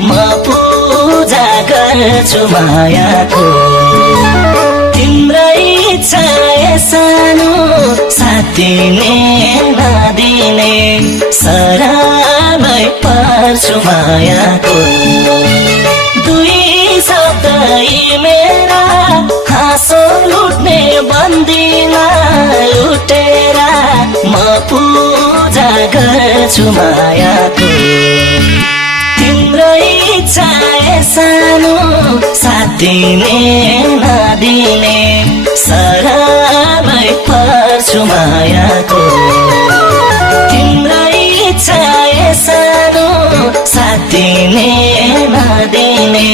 म पूजा गर्छु मायाको तिम्रै इच्छा सानो साथिने नदिने सराबै पर्छु मायाको दुई शब्द मेरा हाँसो लुट्ने बन्दिमा लुटेर म पूजा गर्छु मायाको तिम्रै इच्छा सानो साथिने नदिने सराबै पर्छु मायाको तिम्रै इच्छा सानो साथिने नदिने